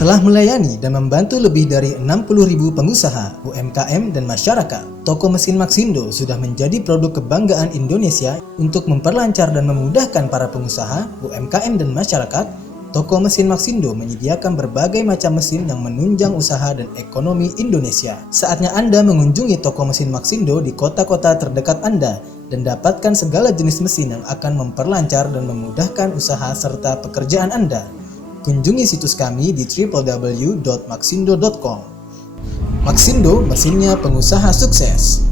Telah melayani dan membantu lebih dari 60.000 pengusaha, UMKM, dan masyarakat, toko mesin Maxindo sudah menjadi produk kebanggaan Indonesia. Untuk memperlancar dan memudahkan para pengusaha, UMKM, dan masyarakat, toko mesin Maxindo menyediakan berbagai macam mesin yang menunjang usaha dan ekonomi Indonesia. Saatnya Anda mengunjungi toko mesin Maxindo di kota-kota terdekat Anda dan dapatkan segala jenis mesin yang akan memperlancar dan memudahkan usaha serta pekerjaan Anda. Kunjungi situs kami di www.maxindo.com. Maxindo, mesinnya pengusaha sukses.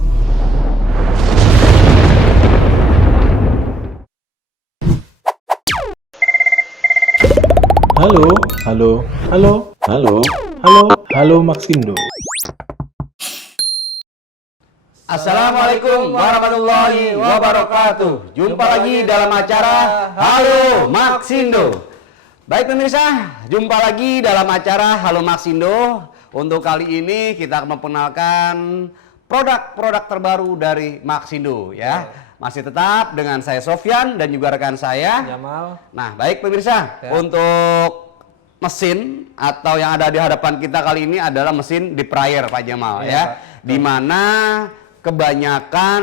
Halo Maxindo. Assalamualaikum warahmatullahi wabarakatuh. Jumpa lagi dalam acara Halo Maxindo. Baik pemirsa, jumpa lagi dalam acara Halo Maxindo. Untuk kali ini kita akan memperkenalkan produk-produk terbaru dari Maxindo ya. Masih tetap dengan saya Sofyan dan juga rekan saya Jamal. Nah, baik pemirsa, untuk mesin atau yang ada di hadapan kita kali ini adalah mesin deep fryer Pak Jamal ya. Di mana kebanyakan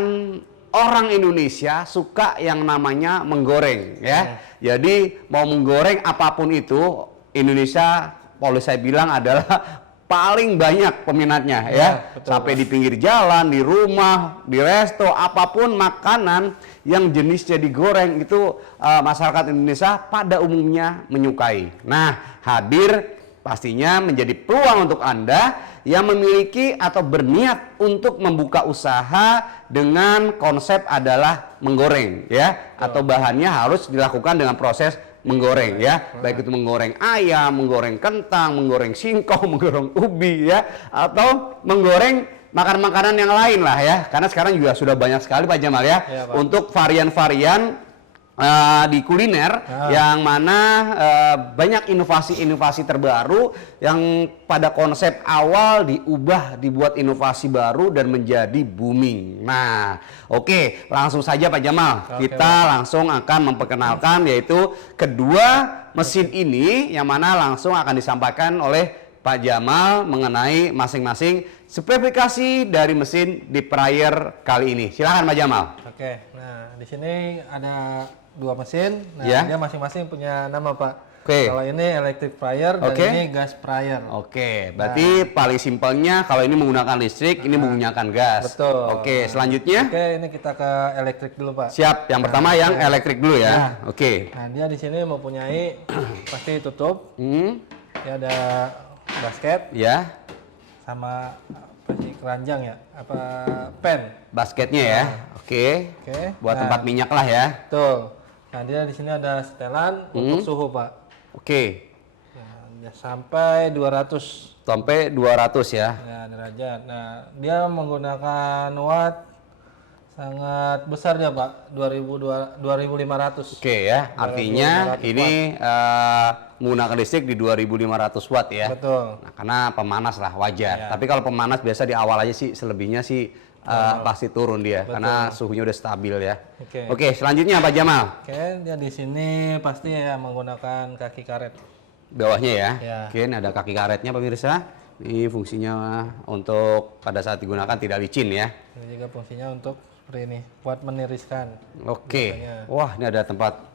orang Indonesia suka yang namanya menggoreng ya. Jadi mau menggoreng apapun itu, Indonesia boleh saya bilang adalah paling banyak peminatnya ya. Sampai di pinggir jalan, di rumah, di resto, apapun makanan yang jenisnya digoreng itu masyarakat Indonesia pada umumnya menyukai. Nah, hadir pastinya menjadi peluang untuk Anda yang memiliki atau berniat untuk membuka usaha dengan konsep adalah menggoreng ya, atau bahannya harus dilakukan dengan proses menggoreng ya, baik itu menggoreng ayam, menggoreng kentang, menggoreng singkong, menggoreng ubi ya, atau menggoreng makanan-makanan yang lain lah ya, karena sekarang juga sudah banyak sekali Pak Jamal ya, untuk varian-varian di kuliner yang mana banyak inovasi-inovasi terbaru yang pada konsep awal dibuat inovasi baru dan menjadi booming. Nah, oke, langsung saja Pak Jamal, kita langsung akan memperkenalkan yaitu kedua mesin ini yang mana langsung akan disampaikan oleh Pak Jamal mengenai masing-masing spesifikasi dari mesin deep fryer kali ini. Silakan Pak Jamal. Oke, nah di sini ada dua mesin. Nah, dia masing-masing punya nama Pak. Kalau ini electric fryer dan ini gas fryer. Berarti paling simpelnya kalau ini menggunakan listrik, ini menggunakan gas. Betul. Selanjutnya. Ini kita ke elektrik dulu Pak. Siap. Yang pertama yang elektrik dulu ya. Nah, dia di sini mempunyai pasti tutup. Dia ada basket. Ya. Sama apa sih, keranjang ya? Apa pen? Basketnya ya. Buat tempat minyak lah ya. Betul. Nah, dia di sini ada setelan untuk suhu, Pak. Nah, sampai 200. Sampai 200 ya. Ya, derajat. Nah, dia menggunakan watt sangat besar ya, Pak. 2500. Ya. Artinya ini menggunakan listrik di 2500 watt ya. Betul. Nah, karena pemanas lah wajar. Tapi kalau pemanas biasa di awal aja sih, selebihnya sih pasti turun dia. Karena suhunya udah stabil ya. Selanjutnya Pak Jamal. Dia di sini pasti ya menggunakan kaki karet. Bawahnya ya. Ini ada kaki karetnya pemirsa. Ini fungsinya untuk pada saat digunakan tidak licin ya. Ini juga fungsinya untuk seperti ini, buat meniriskan. Wah, ini ada tempat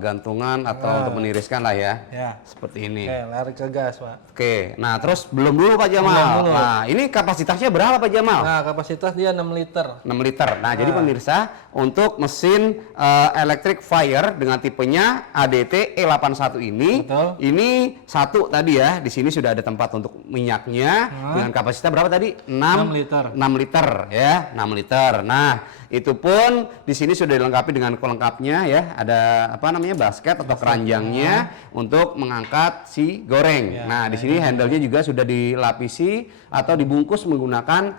gantungan atau untuk meniriskan lah ya. Seperti ini. Lari ke gas, Pak. Nah terus belum dulu Pak Jamal. Nah, ini kapasitasnya berapa Pak Jamal? Nah, kapasitas dia 6 liter. 6 liter. Nah, jadi pemirsa, untuk mesin electric fryer dengan tipenya ADT E81 ini, ini satu tadi ya. Di sini sudah ada tempat untuk minyaknya dengan kapasitas berapa tadi? 6 liter. 6 liter ya, 6 liter. Nah, itu pun di sini sudah dilengkapi dengan pelengkapnya ya. Ada apa namanya, basket atau keranjangnya untuk mengangkat si goreng. Nah, di sini handle-nya juga sudah dilapisi atau dibungkus menggunakan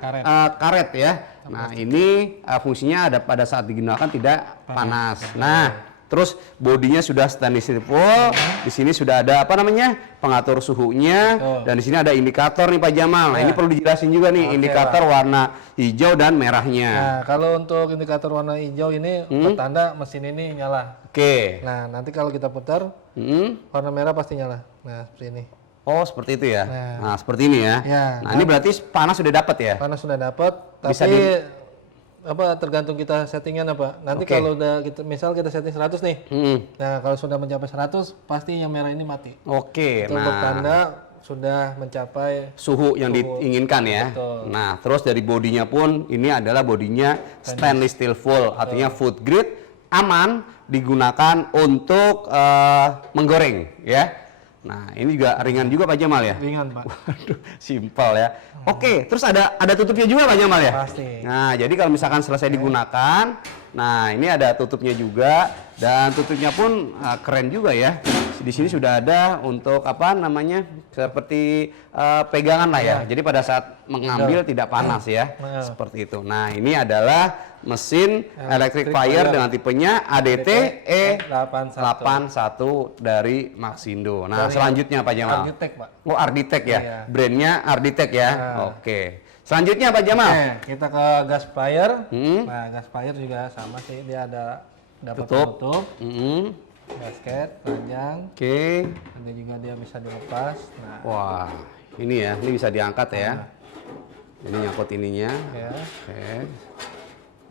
karet ya. Nah, ini fungsinya ada pada saat digunakan tidak panas. Nah, terus bodinya sudah stainless steel. Di sini sudah ada apa namanya, pengatur suhunya. Dan di sini ada indikator nih Pak Jamal. Nah, ini perlu dijelasin juga nih, indikator warna hijau dan merahnya. Nah, kalau untuk indikator warna hijau ini pertanda mesin ini nyala. Nah, nanti kalau kita putar, warna merah pasti nyala. Nah, seperti ini. Oh, seperti itu ya. Nah, seperti ini ya. Nah, ini berarti panas sudah dapat ya? Panas sudah dapat, tapi tergantung kita settingan apa. Nanti kalau udah misal kita setting 100 nih. Nah, kalau sudah mencapai 100 pasti yang merah ini mati. Itu untuk tanda sudah mencapai suhu yang diinginkan ya. Betul. Nah, terus dari bodinya pun ini adalah bodinya stainless steel full, artinya food grade, aman, digunakan untuk menggoreng ya. Nah, ini juga ringan juga Pak Jamal ya? Ringan Pak. Waduh, simpel ya. Oke, terus ada tutupnya juga Pak Jamal ya? Pasti. Nah, jadi kalau misalkan selesai digunakan, nah ini ada tutupnya juga, dan tutupnya pun keren juga ya. Di sini sudah ada untuk apa namanya, seperti pegangan lah ya. Jadi pada saat mengambil tidak panas ya, seperti itu. Nah, ini adalah mesin electric fire dengan tipenya ADT E81 dari Maxindo. Nah, selanjutnya Pak Jamal. Arditech, Pak. Oh, Arditech ya. Brandnya Arditech ya. Oke. Selanjutnya Pak Jamal. Kita ke gas fryer. Nah, gas fryer juga sama sih, dia ada dapat tutup. Basket panjang. Ada juga dia bisa dilepas. Nah. Wah, ini ya, ini bisa diangkat ya. Ini nyangkut ininya.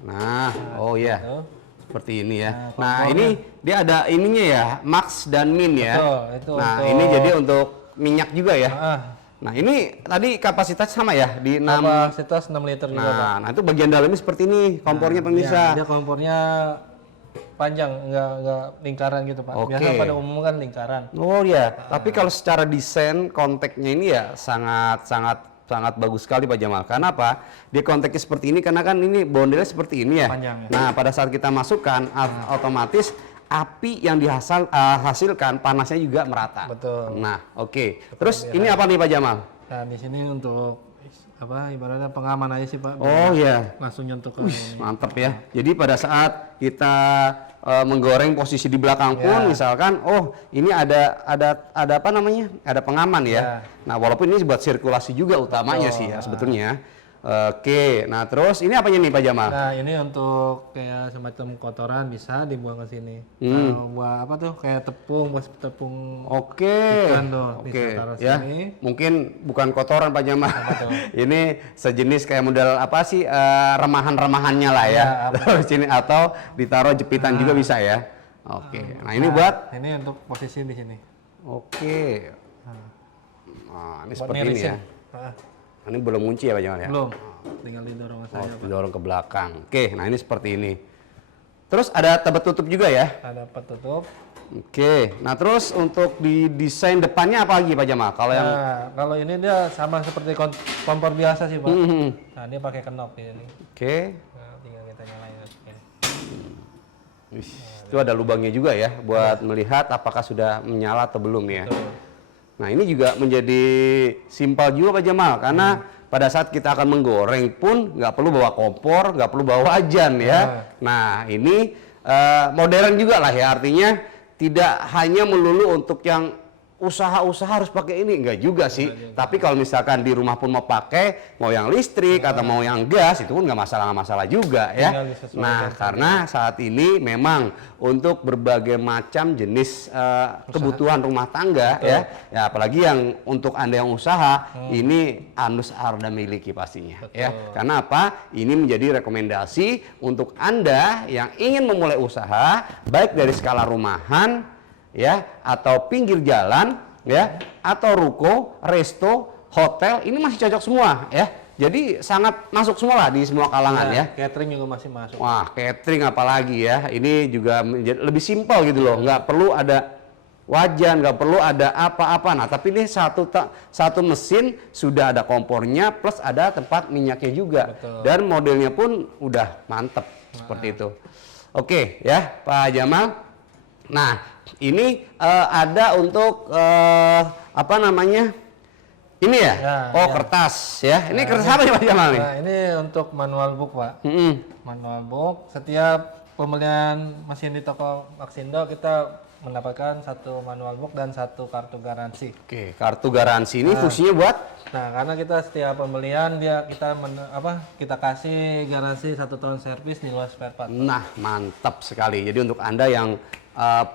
Nah, oh ya, seperti ini ya. Nah, ini dia ada ininya ya, max dan min ya. Betul, nah, ini jadi untuk minyak juga ya. Nah, ini tadi kapasitas sama ya di 6. Kapasitas 6 liter juga, Pak. Nah, itu bagian dalamnya seperti ini, kompornya pemirsa. Dia kompornya panjang, enggak lingkaran gitu Pak. Biasa pada umumnya kan lingkaran. Oh ya, tapi kalau secara desain kontaknya ini ya sangat bagus sekali Pak Jamal. Karena apa? Dia kontaknya seperti ini karena kan ini bondelnya seperti ini ya. Panjang, ya. Nah, pada saat kita masukkan otomatis api yang dihasilkan panasnya juga merata. Betul. Nah, Terus ini apa nih Pak Jamal? Nah, di sini untuk ibaratnya pengaman aja sih Pak. Oh iya. Langsung nyentuh ke ini. Mantap ya. Jadi pada saat kita menggoreng posisi di belakang pun misalkan ini ada apa namanya? Ada pengaman ya. Nah, walaupun ini buat sirkulasi juga utamanya sih ya sebetulnya. Oke. Nah, terus ini apanya nih Pak Jamal? Nah, ini untuk kayak semacam kotoran bisa dibuang ke sini. Nah, buat apa tuh? Kayak tepung ikan tuh bisa taruh sini. Mungkin bukan kotoran Pak Jamal. Ini sejenis kayak model apa sih remahan-remahannya lah ya. Taruh sini atau ditaruh jepitan juga bisa ya. Nah, ini buat ini untuk posisi di sini. Nah, ini seperti ini ya. Ini belum kunci ya Pak Jamal ya? Belum, tinggal didorong saja Pak. Didorong ke belakang. Nah ini seperti ini. Terus ada tabet tutup juga ya? Ada petutup. Nah terus untuk di desain depannya apa lagi Pak Jamal? Kalau ini dia sama seperti kompor biasa sih Pak. Nah, dia pakai kenop di sini. Nah, tinggal kita nyalain. Itu ada lubangnya juga ya buat melihat apakah sudah menyala atau belum ya. Nah, ini juga menjadi simpel juga Pak Jamal karena pada saat kita akan menggoreng pun nggak perlu bawa kompor, nggak perlu bawa wajan ya. Nah, ini modern juga lah ya, artinya tidak hanya melulu untuk yang usaha-usaha harus pakai ini, enggak juga sih. Tapi kalau misalkan di rumah pun mau pakai, mau yang listrik atau mau yang gas, itu pun nggak masalah juga ya. Nah, karena saat ini memang untuk berbagai macam jenis kebutuhan rumah tangga ya, apalagi yang untuk Anda yang usaha, ini Anus Arda miliki pastinya ya. Karena apa? Ini menjadi rekomendasi untuk Anda yang ingin memulai usaha, baik dari skala rumahan ya, atau pinggir jalan ya, atau ruko, resto, hotel, ini masih cocok semua ya. Jadi sangat masuk semua lah di semua kalangan ya. Catering juga masih masuk. Wah, catering apalagi ya. Ini juga lebih simpel gitu loh. Nggak perlu ada wajan, nggak perlu ada apa-apa. Nah, tapi ini satu mesin sudah ada kompornya plus ada tempat minyaknya juga. Dan modelnya pun udah mantep seperti itu. Oke ya, Pak Jamal. Nah, ini ada untuk apa namanya? Ini ya? Kertas ya. Ini kertas apa ya Pak Jamal nih? Nah, ini untuk manual book Pak. Manual book. Setiap pembelian mesin di toko Maxindo kita mendapatkan satu manual book dan satu kartu garansi. Oke, kartu garansi ini fungsinya buat? Nah, karena kita setiap pembelian kita kasih garansi 1 tahun servis di luar spare part. Nah, mantap sekali. Jadi untuk Anda yang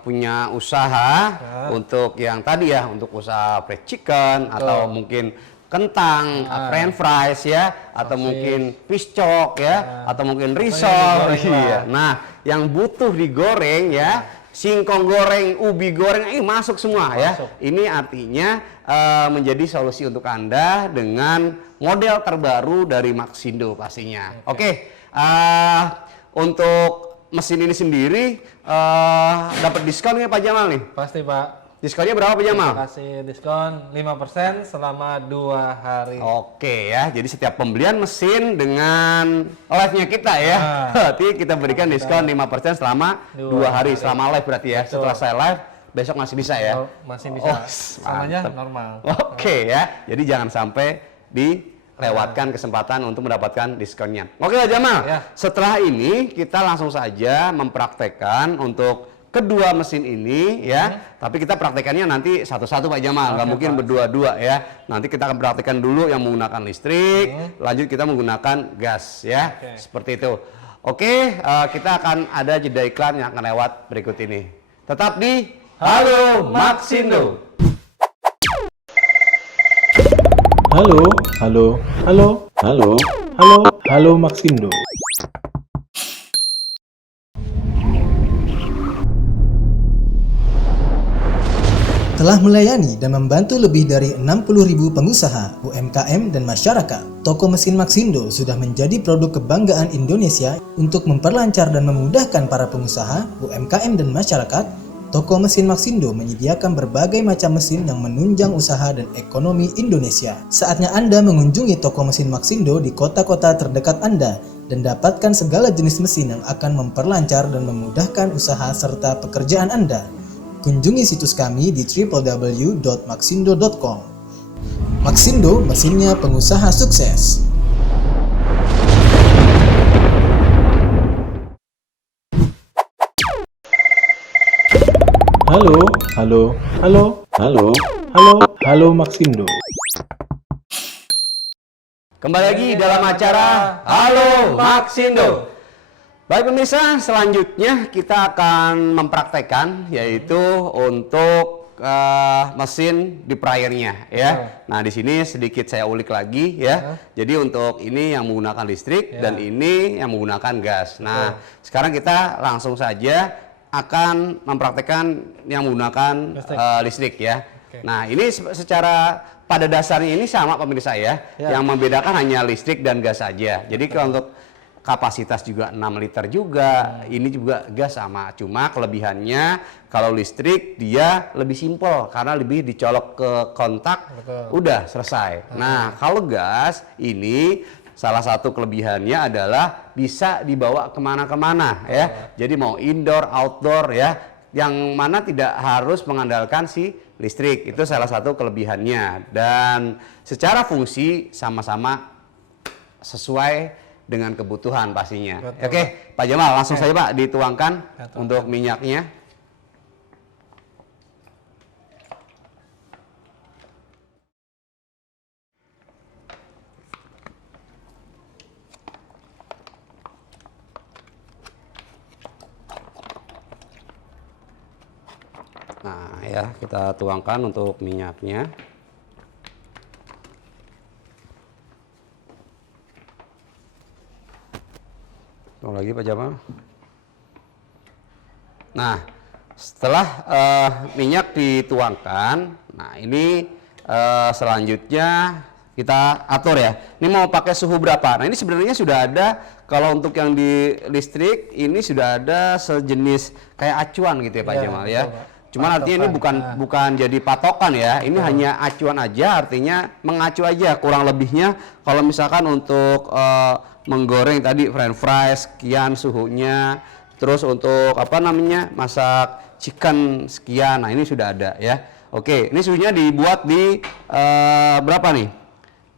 punya usaha untuk yang tadi ya, untuk usaha fried chicken atau mungkin kentang, french fries ya, atau mungkin piscok ya, atau mungkin risol. Iya. Nah, yang butuh digoreng ya, singkong goreng, ubi goreng, ini masuk semua ya. Ini artinya menjadi solusi untuk Anda dengan model terbaru dari Maxindo pastinya. Oke. Untuk mesin ini sendiri dapat diskon nggak Pak Jamal nih? Pasti Pak. Diskonnya berapa Pak Jamal? Kasih diskon 5% selama 2 hari. Oke ya, jadi setiap pembelian mesin dengan live-nya kita ya, berarti kita berikan diskon 5% selama 2 hari, selama live berarti ya. Betul. Setelah saya live, besok masih bisa ya? Masih bisa, samanya normal. Oke ya, jadi jangan sampai dilewatkan kesempatan untuk mendapatkan diskonnya. Oke Pak Jamal, setelah ini kita langsung saja mempraktekkan untuk kedua mesin ini ya, tapi kita praktekannya nanti satu-satu Pak Jamal, nggak mungkin berdua-dua ya. Nanti kita akan praktekkan dulu yang menggunakan listrik, lanjut kita menggunakan gas ya, seperti itu. Oke, kita akan ada jeda iklan yang akan lewat berikut ini. Tetap di Halo Maxindo. Halo, halo, halo, halo, halo, halo Maxindo. Telah melayani dan membantu lebih dari 60.000 pengusaha, UMKM, dan masyarakat. Toko mesin Maxindo sudah menjadi produk kebanggaan Indonesia untuk memperlancar dan memudahkan para pengusaha, UMKM, dan masyarakat. Toko mesin Maxindo menyediakan berbagai macam mesin yang menunjang usaha dan ekonomi Indonesia. Saatnya Anda mengunjungi toko mesin Maxindo di kota-kota terdekat Anda dan dapatkan segala jenis mesin yang akan memperlancar dan memudahkan usaha serta pekerjaan Anda. Kunjungi situs kami di www.maxindo.com. Maxindo, mesinnya pengusaha sukses. Halo, halo, halo, halo, halo, halo Maxindo. Kembali lagi dalam acara Halo Maxindo. Baik pemirsa, selanjutnya kita akan mempraktekkan yaitu untuk mesin deep fryernya ya. Nah di sini sedikit saya ulik lagi ya. Jadi untuk ini yang menggunakan listrik dan ini yang menggunakan gas. Nah sekarang kita langsung saja akan mempraktekkan yang menggunakan listrik ya. Nah ini secara pada dasarnya ini sama pemirsa ya. Yang membedakan hanya listrik dan gas saja. Jadi kalau untuk kapasitas juga 6 liter juga, ini juga gas sama. Cuma kelebihannya kalau listrik dia lebih simpel karena lebih dicolok ke kontak, udah selesai. Nah kalau gas ini salah satu kelebihannya adalah bisa dibawa kemana-kemana ya. Jadi mau indoor, outdoor ya, yang mana tidak harus mengandalkan si listrik. Itu salah satu kelebihannya. Dan secara fungsi sama-sama sesuai dengan kebutuhan pastinya. Oke, Pak Jamal langsung saja Pak dituangkan untuk minyaknya. Nah ya, kita tuangkan untuk minyaknya. Lagi Pak Jamal. Nah, setelah minyak dituangkan, nah ini selanjutnya kita atur ya. Ini mau pakai suhu berapa? Nah ini sebenarnya sudah ada. Kalau untuk yang di listrik ini sudah ada sejenis kayak acuan gitu ya Pak Jamal ya. Cuman artinya ini bukan jadi patokan ya. Ini hanya acuan aja, artinya mengacu aja kurang lebihnya. Kalau misalkan untuk menggoreng tadi french fries sekian suhunya, terus untuk apa namanya masak chicken sekian, nah ini sudah ada ya. Oke, ini suhunya dibuat di berapa nih?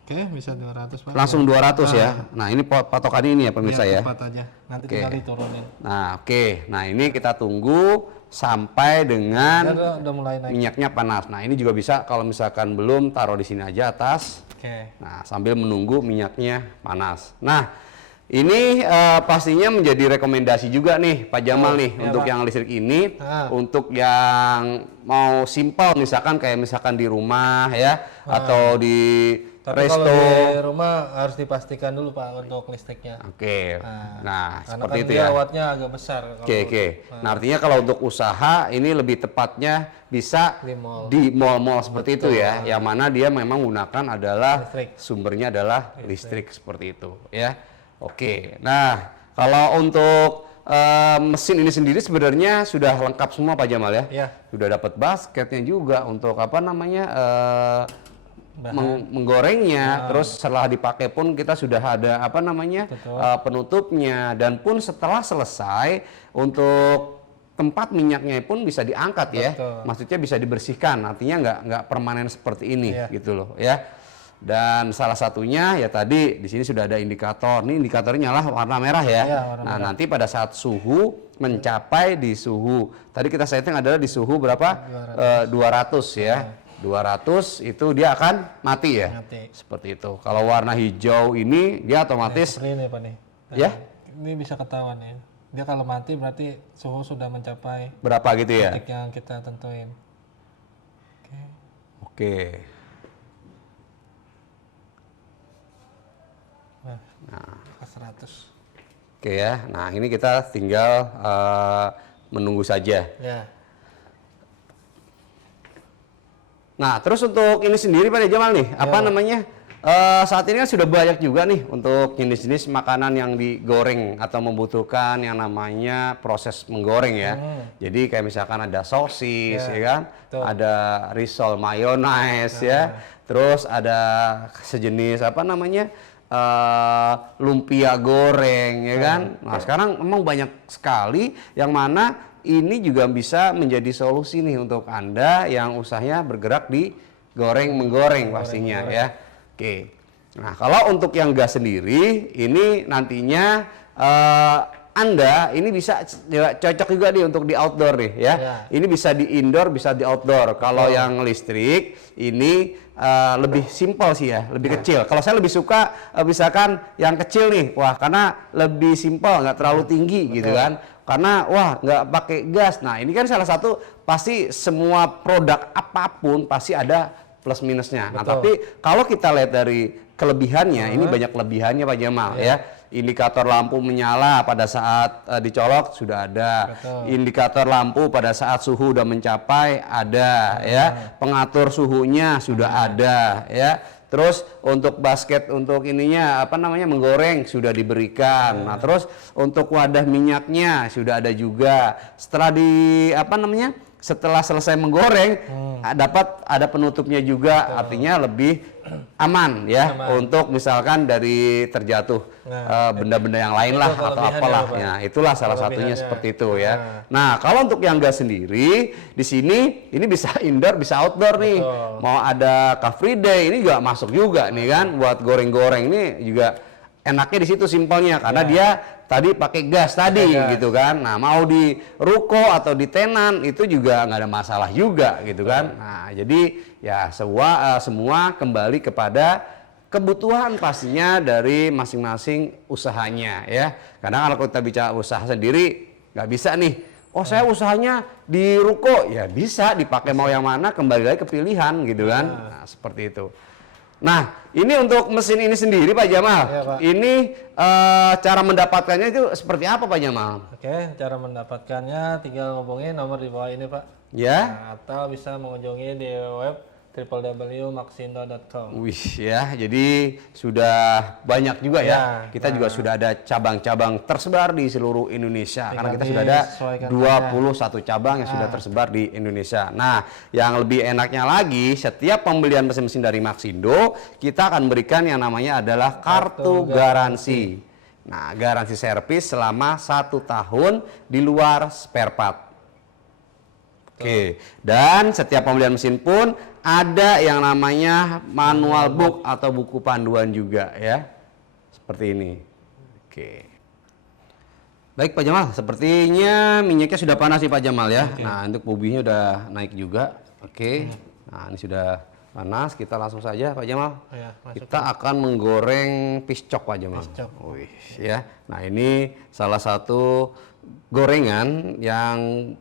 Oke, bisa 200 Pak. Langsung 200 ya. Nah ini patokan ini ya pemirsa ya. Cepat aja, nanti tinggal diturunin. Nah nah ini kita tunggu sampai dengan udah mulai naik. Minyaknya panas. Nah ini juga bisa kalau misalkan belum, taruh di sini aja atas. Nah sambil menunggu minyaknya panas. Nah Ini pastinya menjadi rekomendasi juga nih Pak Jamal nih untuk yang listrik ini, untuk yang mau simpel misalkan kayak misalkan di rumah ya atau di resto. Kalau di rumah harus dipastikan dulu Pak untuk listriknya. Oke. Nah, seperti kan itu ya. wattnya agak besar. Oke. Nah, artinya kalau untuk usaha ini lebih tepatnya bisa di mall-mall seperti itu ya, yang mana dia memang menggunakan adalah sumbernya adalah listrik seperti itu ya. Oke, nah kalau untuk mesin ini sendiri sebenarnya sudah lengkap semua Pak Jamal ya? Iya. Sudah dapat basketnya juga untuk apa namanya menggorengnya, terus setelah dipakai pun kita sudah ada apa namanya penutupnya, dan pun setelah selesai untuk tempat minyaknya pun bisa diangkat ya, maksudnya bisa dibersihkan, artinya nggak permanen seperti ini gitu loh ya. Dan salah satunya ya tadi di sini sudah ada indikator. Ini indikatornya nyala warna merah ya. Nah, nanti pada saat suhu mencapai di suhu tadi kita setting adalah di suhu berapa? 200 ya. 200 itu dia akan mati ya. Seperti itu. Kalau warna hijau ini dia otomatis seperti ini Pak nih. Ya. Ini bisa ketahuan ya. Dia kalau mati berarti suhu sudah mencapai berapa gitu ya? titik yang kita tentuin. Oke. Nah, 100. Oke ya. Nah, ini kita tinggal menunggu saja. Ya. Nah, terus untuk ini sendiri Pak Jamal nih, apa namanya? Saat ini kan sudah banyak juga nih untuk jenis-jenis makanan yang digoreng atau membutuhkan yang namanya proses menggoreng ya. Jadi kayak misalkan ada sosis ya kan, ada risol mayonnaise ya, terus ada sejenis apa namanya lumpia goreng ya kan. Nah sekarang memang banyak sekali yang mana ini juga bisa menjadi solusi nih untuk Anda yang usahanya bergerak di menggoreng pastinya ya. Oke. Nah kalau untuk yang gas sendiri ini nantinya Anda ini bisa cocok juga nih untuk di outdoor nih ya. Ini bisa di indoor, bisa di outdoor. Kalau yang listrik ini lebih simpel sih ya, lebih kecil. Kalau saya lebih suka misalkan yang kecil nih, wah karena lebih simpel, nggak terlalu tinggi gitu kan. Karena wah nggak pakai gas. Nah ini kan salah satu pasti semua produk apapun pasti ada plus minusnya. Nah tapi kalau kita lihat dari kelebihannya, ini banyak kelebihannya Pak Jamal ya. Indikator lampu menyala pada saat dicolok sudah ada. Indikator lampu pada saat suhu udah mencapai ada ya. Pengatur suhunya sudah ada ya. Terus untuk basket untuk ininya apa namanya menggoreng sudah diberikan. Nah, terus untuk wadah minyaknya sudah ada juga. Setelah setelah selesai menggoreng dapat ada penutupnya juga, artinya lebih aman ya untuk misalkan dari terjatuh benda-benda yang lain lah atau apalah ya, itulah salah satunya seperti itu ya. Nah kalau untuk yang gas sendiri di sini ini bisa indoor bisa outdoor nih. Mau ada car free day ini juga masuk juga nih kan, buat goreng-goreng ini juga enaknya di situ simpelnya karena dia tadi pakai gas tadi gitu kan. Nah mau di ruko atau di tenan itu juga nggak ada masalah juga gitu kan. Nah jadi ya semua kembali kepada kebutuhan pastinya dari masing-masing usahanya ya. Karena kalau kita bicara usaha sendiri nggak bisa nih. Oh saya usahanya di ruko ya bisa dipakai mau yang mana, kembali lagi ke pilihan gitu kan. Nah seperti itu. Nah, ini untuk mesin ini sendiri Pak Jamal. Ya, Pak. Ini cara mendapatkannya itu seperti apa Pak Jamal? Oke, cara mendapatkannya tinggal hubungi nomor di bawah ini Pak. Ya. Nah, atau bisa mengunjungi di web www.maxindo.com. Wih ya, jadi sudah banyak juga ya. Kita juga sudah ada cabang-cabang tersebar di seluruh Indonesia. Karena kita sudah ada 21 cabang yang sudah tersebar di Indonesia. Nah, yang lebih enaknya lagi, setiap pembelian mesin-mesin dari Maxindo, kita akan berikan yang namanya adalah kartu garansi. Nah, garansi servis selama 1 tahun di luar spare part. Oke, dan setiap pembelian mesin pun ada yang namanya manual book atau buku panduan juga ya. Seperti ini. Oke. Baik Pak Jamal, sepertinya minyaknya sudah panas nih Pak Jamal ya. Nah, untuk bubinya udah naik juga. Oke. Nah, ini sudah panas, kita langsung saja Pak Jamal. Ya, kita akan menggoreng piscok Pak Jamal. Piscok. Wih, ya. Nah ini salah satu gorengan yang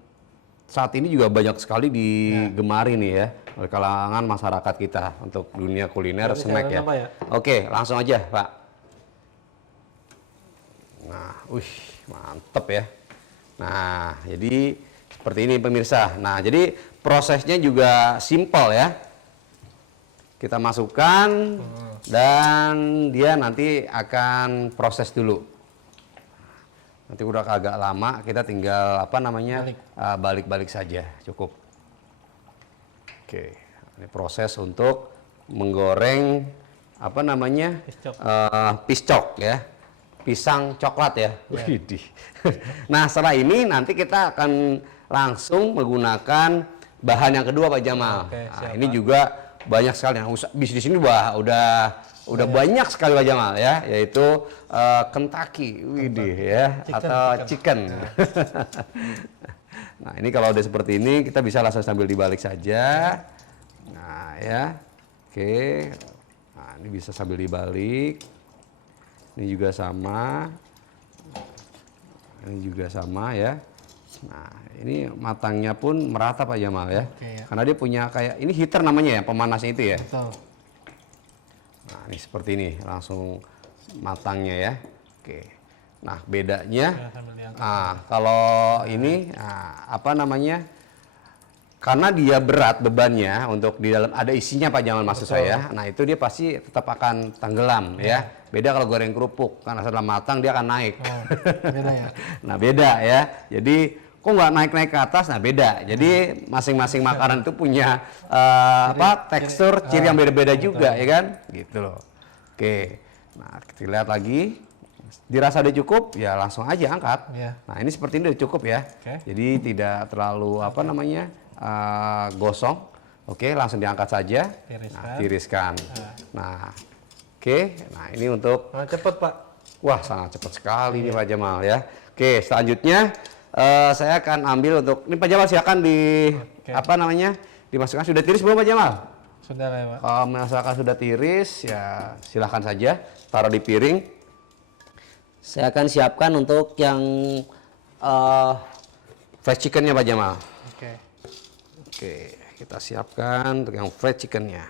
saat ini juga banyak sekali digemari nih ya oleh kalangan masyarakat kita untuk dunia kuliner snack ya. Oke, langsung aja Pak. Nah, wih, mantep ya. Nah, jadi seperti ini pemirsa. Nah, jadi prosesnya juga simpel ya. Kita masukkan dan dia nanti akan proses dulu. Nanti udah agak lama, kita tinggal apa namanya balik-balik saja, cukup. Oke, ini proses untuk menggoreng apa namanya piscok ya, pisang coklat ya. Widih. Nah setelah ini nanti kita akan langsung menggunakan bahan yang kedua Pak Jamal. Nah, ini juga banyak sekali. Nah, di sini udah banyak sekali Pak Jamal ya, yaitu Kentucky, widih ya, atau chicken. Nah ini kalau udah seperti ini kita bisa langsung sambil dibalik saja. Nah ya, oke. Nah ini bisa sambil dibalik. Ini juga sama. Ini juga sama ya. Nah ini matangnya pun merata Pak Jamal ya. Karena dia punya kayak ini heater namanya ya, pemanasnya itu ya. Betul. Nah ini seperti ini langsung matangnya ya. Oke. Nah bedanya, kalau ini apa namanya? Karena dia berat bebannya untuk di dalam ada isinya Pak Jamal maksud saya. Nah itu dia pasti tetap akan tenggelam ya. Beda kalau goreng kerupuk karena setelah matang dia akan naik. Beda ya. Nah beda ya. Jadi kok nggak naik-naik ke atas? Nah beda. Jadi masing-masing makanan itu punya tekstur, ciri yang beda-beda juga ya kan? Gitu loh. Oke. Nah kita lihat lagi. Dirasa udah cukup, ya langsung aja angkat. Nah ini seperti ini udah cukup ya. Jadi tidak terlalu apa namanya gosong. Oke, langsung diangkat saja. Tiriskan. Nah, oke. Nah ini untuk. Cepet Pak. Wah sangat cepat sekali nih Pak Jamal ya. Oke, selanjutnya saya akan ambil untuk ini Pak Jamal silakan apa namanya dimasukkan. Sudah tiris belum Pak Jamal? Sudah ya Pak. Kalau misalkan sudah tiris ya silahkan saja taruh di piring. Saya akan siapkan untuk yang fried chickennya Pak Jamal. Oke, kita siapkan untuk yang fried chickennya.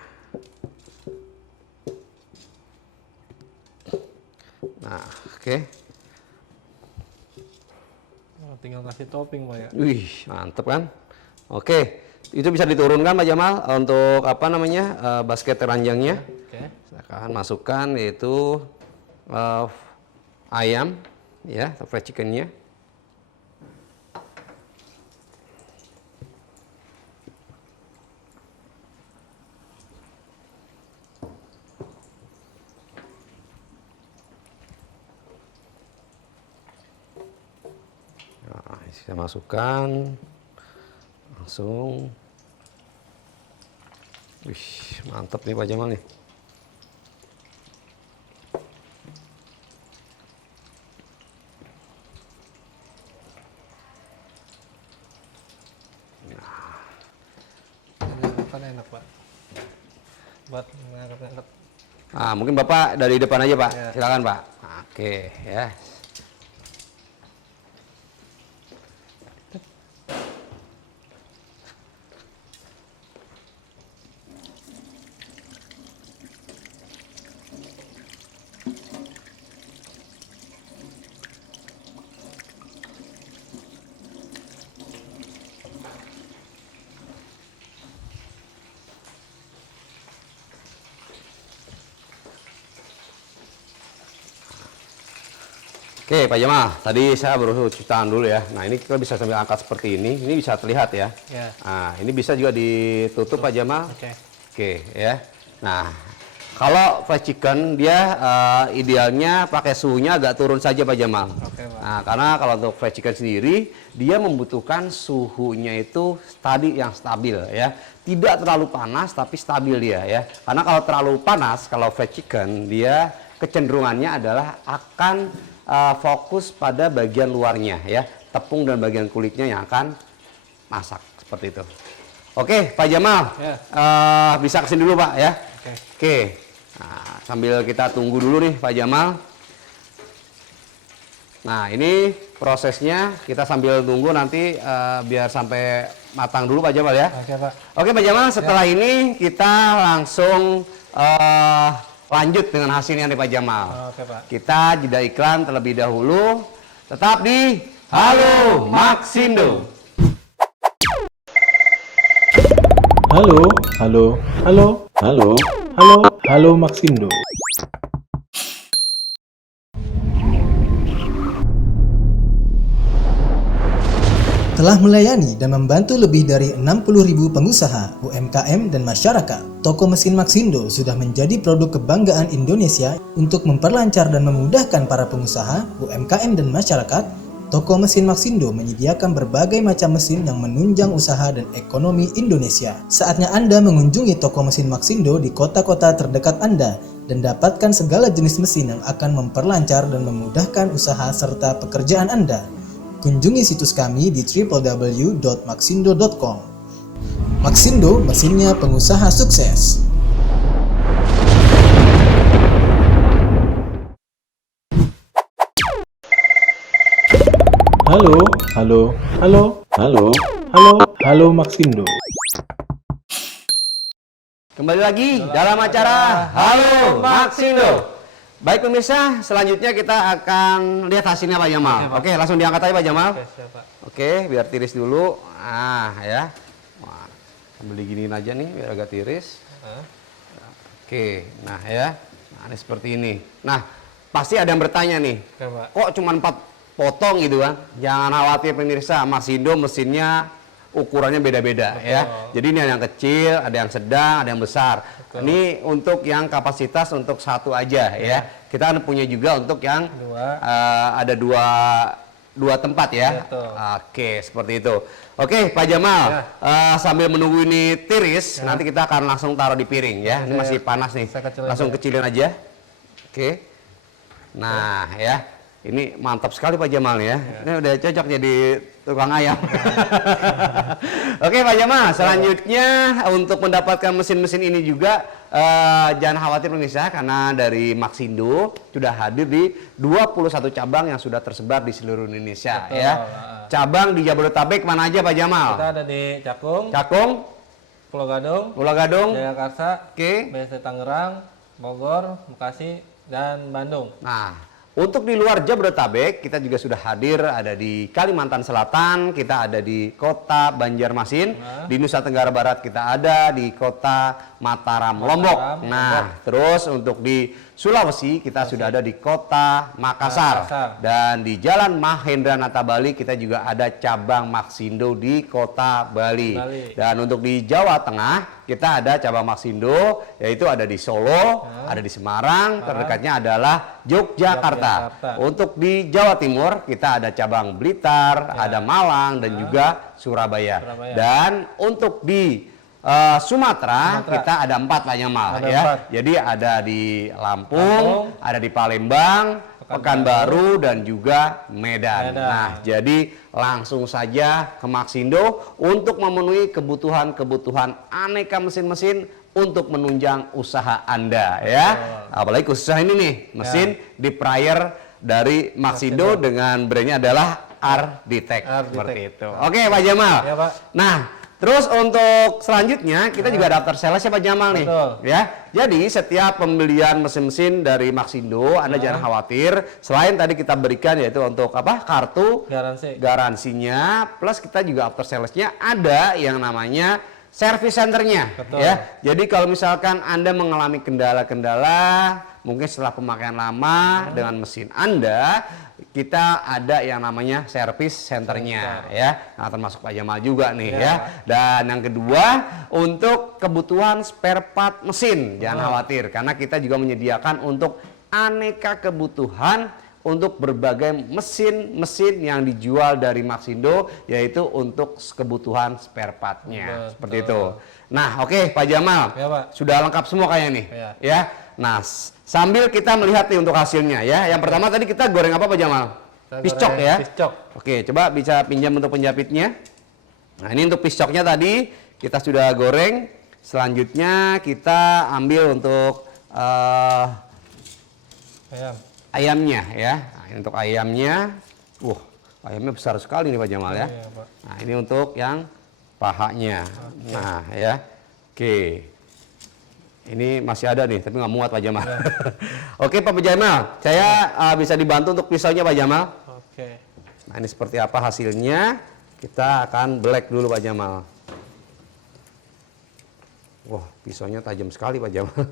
Nah, oke. Tinggal kasih topping Pak ya. Wih, mantep kan? Oke, itu bisa diturunkan Pak Jamal untuk apa namanya basket ranjangnya. Saya akan masukkan yaitu ayam ya, fried chickennya. Nah, saya masukkan langsung. Wih, mantap nih Pak Jamal nih. Enak Pak. Buat ngangkat-ngangkat. Nah, mungkin Bapak dari depan aja Pak. Silakan Pak. Oke ya. Oke Pak Jamal, tadi saya baru cuci tangan dulu ya. Nah ini kita bisa sambil angkat seperti ini bisa terlihat ya. Nah ini bisa juga ditutup Pak Jamal. Oke ya. Nah kalau fried chicken dia idealnya pakai suhunya agak turun saja Pak Jamal. Nah karena kalau untuk fried chicken sendiri dia membutuhkan suhunya itu tadi yang stabil ya. Tidak terlalu panas tapi stabil dia ya. Karena kalau terlalu panas kalau fried chicken dia kecenderungannya adalah akan fokus pada bagian luarnya ya, tepung dan bagian kulitnya yang akan masak seperti itu. Oke, Pak Jamal, Ya. bisa kesini dulu Pak ya. Oke. Oke, nah, sambil kita tunggu dulu nih Pak Jamal. Nah ini prosesnya kita sambil tunggu nanti biar sampai matang dulu Pak Jamal ya. Oke Pak. Oke Pak Jamal, setelah ini kita langsung lanjut dengan hasilnya nih Pak Jamal. Oke Pak. Kita jeda iklan terlebih dahulu. Tetap di Halo Maxindo. Halo, halo, halo, halo, halo, halo Maxindo. Telah melayani dan membantu lebih dari 60.000 pengusaha, UMKM, dan masyarakat. Toko mesin Maxindo sudah menjadi produk kebanggaan Indonesia untuk memperlancar dan memudahkan para pengusaha, UMKM, dan masyarakat. Toko mesin Maxindo menyediakan berbagai macam mesin yang menunjang usaha dan ekonomi Indonesia. Saatnya Anda mengunjungi toko mesin Maxindo di kota-kota terdekat Anda dan dapatkan segala jenis mesin yang akan memperlancar dan memudahkan usaha serta pekerjaan Anda. Kunjungi situs kami di www.maxindo.com. Maxindo, mesinnya pengusaha sukses. Halo, halo, halo, halo, halo, halo Maxindo. Kembali lagi dalam acara Halo Maxindo. Baik pemirsa, selanjutnya kita akan lihat hasilnya Pak Jamal. Oke, langsung diangkat aja Pak Jamal. Oke, siap Pak. Oke, biar tiris dulu. Ah, ya. Wah, sambil diginiin aja nih biar agak tiris. Oke, nah ya. Nah, ini seperti ini. Nah, pasti ada yang bertanya nih. Oke Pak. Kok cuma 4 potong gitu kan? Jangan khawatir pemirsa, Maxindo mesinnya ukurannya beda-beda ya. Jadi ini ada yang kecil, ada yang sedang, ada yang besar. Betul. Ini untuk yang kapasitas untuk satu aja ya. Kita punya juga untuk yang ada dua tempat ya. Betul. Oke, seperti itu. Oke, Pak Jamal, sambil menunggu ini tiris, nanti kita akan langsung taruh di piring ya. Ini masih panas nih. Langsung kecilin aja. Oke. Nah, ya. Ini mantap sekali Pak Jamal ya. Ini udah cocok jadi tukang ayam. Oke Pak Jamal, selanjutnya untuk mendapatkan mesin-mesin ini juga jangan khawatir pemirsa, karena dari Maxindo sudah hadir di 21 cabang yang sudah tersebar di seluruh Indonesia. Betul. Ya. Cabang di Jabodetabek mana aja Pak Jamal? Kita ada di Cakung, Pulau Gadung, Jayakarta, Oke. BSD Tangerang, Bogor, Bekasi, dan Bandung. Nah, untuk di luar Jabodetabek, kita juga sudah hadir, ada di Kalimantan Selatan, kita ada di kota Banjarmasin, di Nusa Tenggara Barat kita ada di kota Mataram, Lombok. Nah, terus untuk di Sulawesi kita sudah ada di kota Makassar. Dan di Jalan Mahendranata Bali kita juga ada cabang Maxindo di kota Bali. Dan untuk di Jawa Tengah kita ada cabang Maxindo, yaitu ada di Solo, ada di Semarang, terdekatnya adalah Yogyakarta. Untuk di Jawa Timur kita ada cabang Blitar, ada Malang, dan juga Surabaya. Dan untuk di Sumatera kita ada 4 Pak Jamal ya. Jadi ada di Lampung, ada di Palembang, Pekanbaru, dan juga Medan. Nah, jadi langsung saja ke Maxindo untuk memenuhi kebutuhan-kebutuhan aneka mesin-mesin untuk menunjang usaha Anda ya. Apalagi khususnya ini nih, mesin deep fryer dari Maxindo dengan brandnya adalah Arditech. Seperti itu. Oke Pak Jamal. Ya, Pak. Nah, terus untuk selanjutnya kita juga daftar sales ya Pak Jamal nih. Ya. Jadi setiap pembelian mesin-mesin dari Maxindo Anda jangan khawatir, selain tadi kita berikan yaitu untuk apa? Kartu garansinya, plus kita juga after salesnya ada yang namanya service centernya ya. Jadi kalau misalkan Anda mengalami kendala-kendala mungkin setelah pemakaian lama dengan mesin Anda, kita ada yang namanya service centernya ya. Nah, termasuk Pak Jamal juga nih ya. Dan yang kedua untuk kebutuhan spare part mesin, jangan khawatir karena kita juga menyediakan untuk aneka kebutuhan untuk berbagai mesin-mesin yang dijual dari Maxindo, yaitu untuk kebutuhan spare part-nya. Seperti itu. Nah, oke Pak Jamal, sudah lengkap semua kayaknya nih. Ya. Nah, sambil kita melihat nih untuk hasilnya ya. Yang pertama tadi kita goreng apa Pak Jamal? Piscok ya. Oke, coba bisa pinjam untuk penjapitnya. Nah, ini untuk piscoknya tadi kita sudah goreng. Selanjutnya kita ambil untuk ayamnya ya. Nah, ini untuk ayamnya. Ayamnya besar sekali nih Pak Jamal ya. Iya, Pak. Nah, ini untuk yang pahanya. Nah, ya. Oke. Ini masih ada nih, tapi nggak muat Pak Jamal. Oke Pak Jamal, saya bisa dibantu untuk pisaunya Pak Jamal. Oke. Nah, ini seperti apa hasilnya? Kita akan black dulu Pak Jamal. Wah, pisaunya tajam sekali Pak Jamal.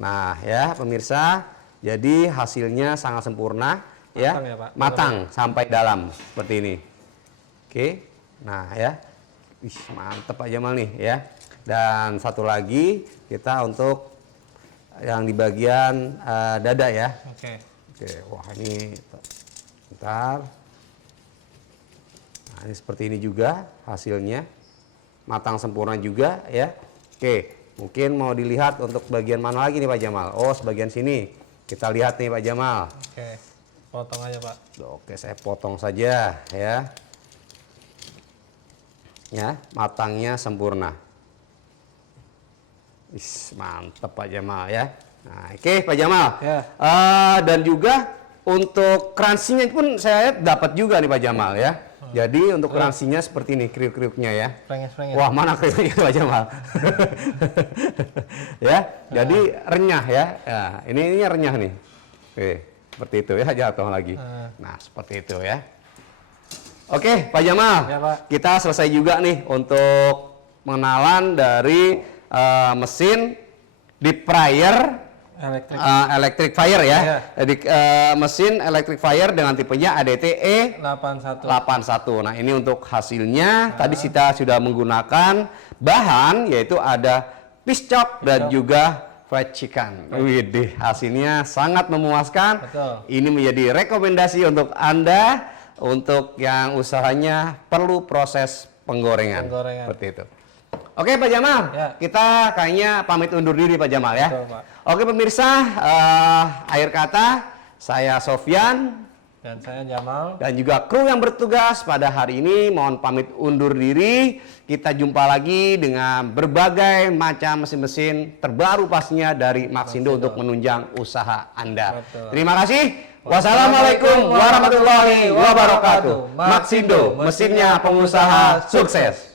Nah, ya pemirsa, jadi hasilnya sangat sempurna, ya, matang ya, Pak? matang sampai dalam seperti ini. Oke, nah ya, mantep Pak Jamal nih, ya. Dan satu lagi kita untuk yang di bagian dada ya. Oke. Oke, wah ini, bentar. Nah, ini seperti ini juga hasilnya, matang sempurna juga ya. Oke, mungkin mau dilihat untuk bagian mana lagi nih Pak Jamal? Oh, sebagian sini. Kita lihat nih Pak Jamal. Oke, potong aja Pak. Oke, saya potong saja ya. Ya, matangnya sempurna. Mantap Pak Jamal ya. Nah, oke Pak Jamal. Ya. Dan juga untuk crunchy-nya pun saya dapat juga nih Pak Jamal ya. Jadi untuk crunchy-nya seperti ini, kriuk-kriuknya ya. Frengnya. Wah, mana kriuknya Pak Jamal? Ya, jadi renyah ya. Ya, ini renyah nih. Oke, seperti itu ya, jatuh lagi. Nah, seperti itu ya. Oke, Pak Jamal. Ya, Pak. Kita selesai juga nih untuk pengenalan dari mesin deep fryer electric fire ya. Jadi mesin electric fire dengan tipenya ADT E81. Nah, ini untuk hasilnya tadi kita sudah menggunakan bahan yaitu ada piscok dan juga fried chicken. Widih, hasilnya sangat memuaskan. Betul. Ini menjadi rekomendasi untuk Anda untuk yang usahanya perlu proses penggorengan. Seperti itu. Oke Pak Jamal, Ya. kita kayaknya pamit undur diri Pak Jamal ya. Betul, Pak. Oke pemirsa, akhir kata saya Sofyan Dan saya Jamal. dan juga kru yang bertugas pada hari ini mohon pamit undur diri. Kita jumpa lagi dengan berbagai macam mesin-mesin terbaru pastinya dari Maxindo untuk menunjang usaha Anda. Betul. Terima kasih. Wassalamualaikum warahmatullahi wabarakatuh. Maxindo, mesinnya pengusaha sukses.